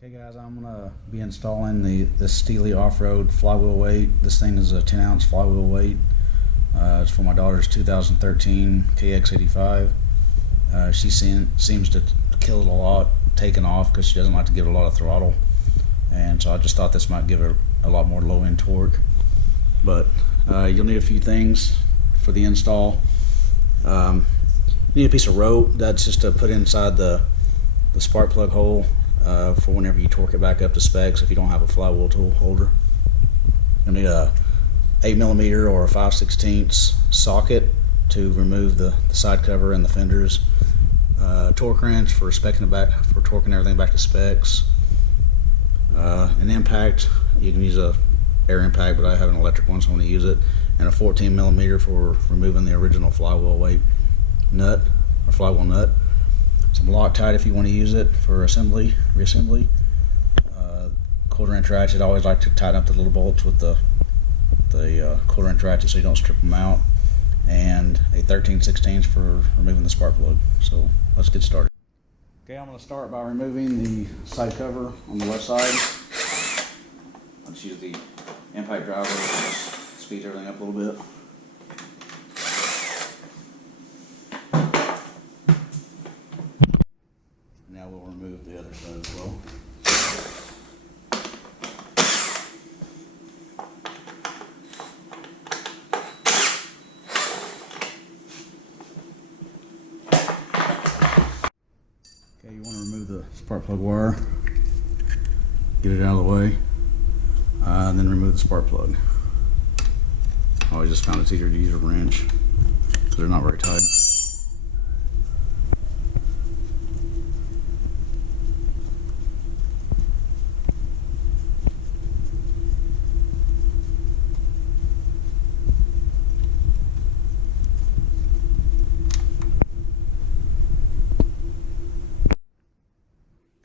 Okay guys, I'm going to be installing the Steahly off-road flywheel weight. This thing is a 10-ounce flywheel weight. It's for my daughter's 2013 KX85. She seems to kill it a lot, taking off because she doesn't like to give it a lot of throttle. And so I just thought this might give her a lot more low-end torque. But you'll need a few things for the install. You need a piece of rope that's just to put inside the spark plug hole for whenever you torque it back up to specs if you don't have a flywheel tool holder. You'll need a 8mm or a 5/16 socket to remove the side cover and the fenders. Torque wrench for torquing everything back to specs. An impact, you can use a air impact, but I have an electric one, so I'm going to use it. And a 14mm for removing the original flywheel weight nut or flywheel nut. Some Loctite if you want to use it for reassembly. Quarter inch ratchet. I always like to tighten up the little bolts with the quarter inch ratchet so you don't strip them out. And a 13/16 for removing the spark plug. So let's get started. Okay, I'm going to start by removing the side cover on the left side. Let's use the impact driver to just speed everything up a little bit. Now we'll remove the other side as well. Okay, you want to remove the spark plug wire, get it out of the way, and then remove the spark plug. I always just found it's easier to use a wrench because they're not very tight.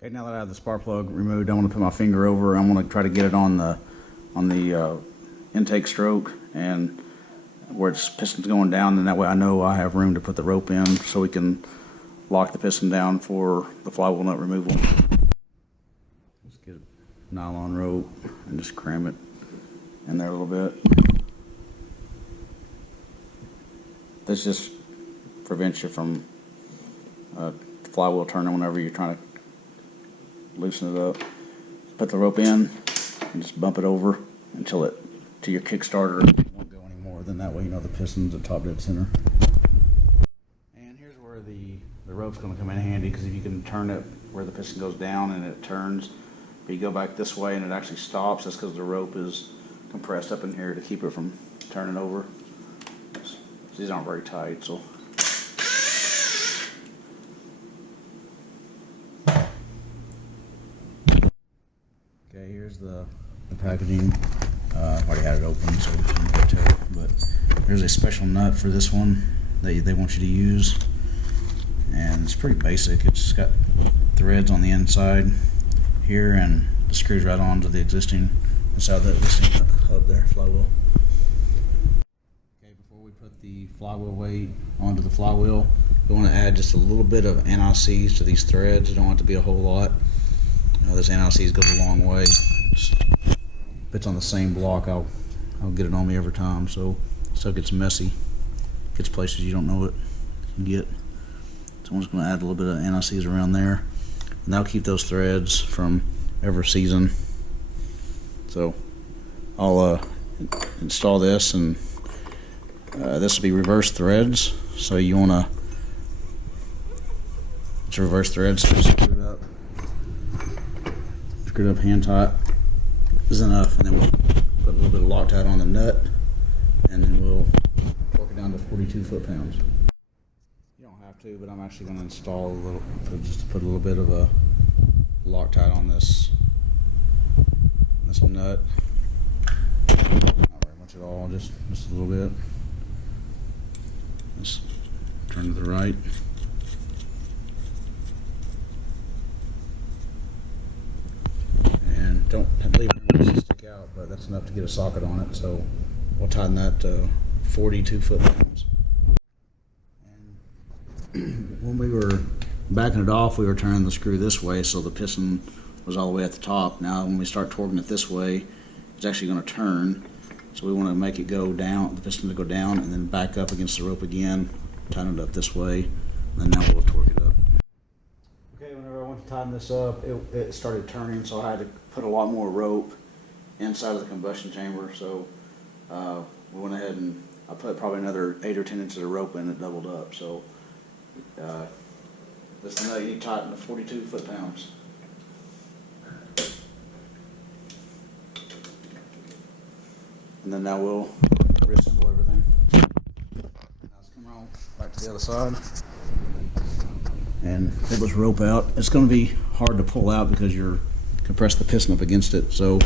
Okay, now that I have the spark plug removed, I'm going to put my finger over. I'm going to try to get it on the intake stroke and where its piston's going down, and that way I know I have room to put the rope in so we can lock the piston down for the flywheel nut removal. Let's get a nylon rope and just cram it in there a little bit. This just prevents you from flywheel turning whenever you're trying to loosen it up. Put the rope in and just bump it over until your Kickstarter won't go anymore. Then that way you know the piston's at top dead center. And here's where the rope's going to come in handy, because if you can turn it where the piston goes down and it turns, but you go back this way and it actually stops, that's because the rope is compressed up in here to keep it from turning over. These aren't very tight, so. Okay, here's the packaging. I've already had it open, so we can tell it. But there's a special nut for this one that they want you to use, and it's pretty basic. It's got threads on the inside here, and it screws right onto the existing hub there, flywheel. Okay, before we put the flywheel weight onto the flywheel, we want to add just a little bit of anti-seize to these threads. You don't want it to be a whole lot. This anti-seize goes a long way. If it's on the same block, I'll get it on me every time, so it gets messy. It gets places you don't know it can get. So I'm just going to add a little bit of anti-seize around there, and that'll keep those threads from ever seizing. So I'll install this, and this will be reverse threads. So you want to reverse threads, so screw it up hand tight is enough, and then we'll put a little bit of Loctite on the nut, and then we'll torque it down to 42 foot-pounds. You don't have to, but I'm actually going to install just to put a little bit of a Loctite on this nut. Not very much at all, just a little bit. Let's turn to the right. Don't leave it to stick out, but that's enough to get a socket on it, so we'll tighten that to 42 foot-pounds. And when we were backing it off, we were turning the screw this way so the piston was all the way at the top. Now when we start torquing it this way, it's actually going to turn. So we want to make it go down, the piston to go down, and then back up against the rope again, tighten it up this way, and now we'll torque it up. Okay, whenever I went to tighten this up, it started turning, so I had to put a lot more rope inside of the combustion chamber. So we went ahead and I put probably another 8 or 10 inches of rope in, it doubled up. So this nut you need to tighten to 42 foot-pounds. And then now we'll reassemble everything. Now let's come around back to the other side. And pull this rope out. It's going to be hard to pull out because you're compress the piston up against it. So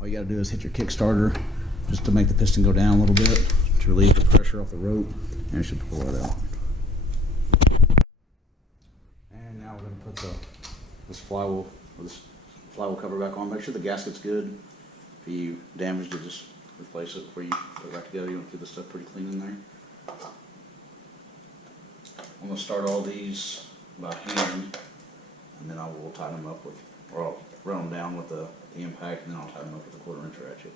all you got to do is hit your Kickstarter just to make the piston go down a little bit to relieve the pressure off the rope, and it should pull it out. And now we're going to put this flywheel cover back on. Make sure the gasket's good. If you damaged it, just replace it before you put it back together. You want to keep this stuff pretty clean in there. I'm going to start all these by hand, and then I will tighten them up with, or I'll run them down with the impact, and then I'll tighten them up with a 1/4 inch ratchet.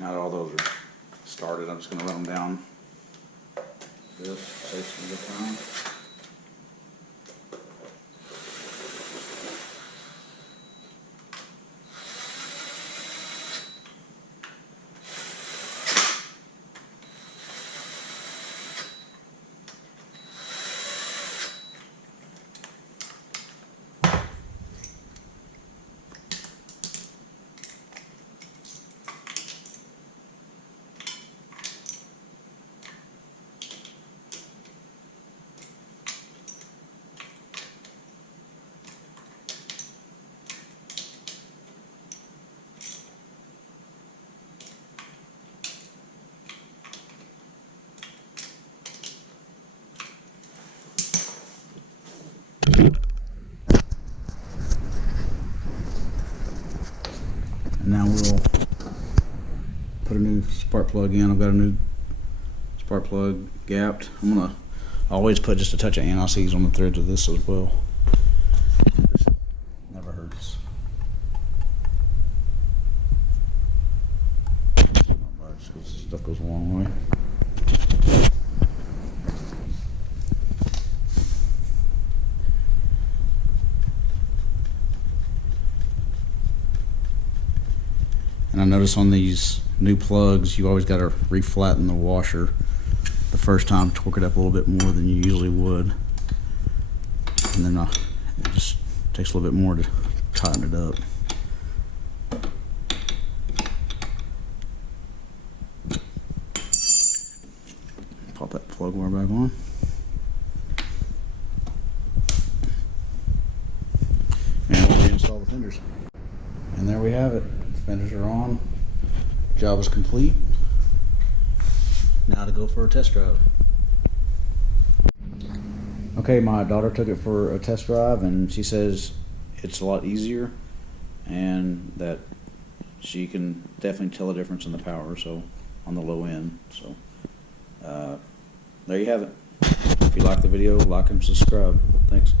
Now that all those are started, I'm just going to run them down this, basically this round. And now we'll put a new spark plug in. I've got a new spark plug gapped. I'm gonna always put just a touch of anti-seize on the threads of this as well. This never hurts. Not much because this stuff goes a long way. And I notice on these new plugs, you always got to reflatten the washer the first time, torque it up a little bit more than you usually would. And then it just takes a little bit more to tighten it up. Pop that plug wire back on. And we'll reinstall the fenders. And there we have it. Fenders are on. Job is complete. Now to go for a test drive. Okay, my daughter took it for a test drive and she says it's a lot easier and that she can definitely tell the difference in the power, so on the low end. So there you have it. If you like the video, like and subscribe. Thanks.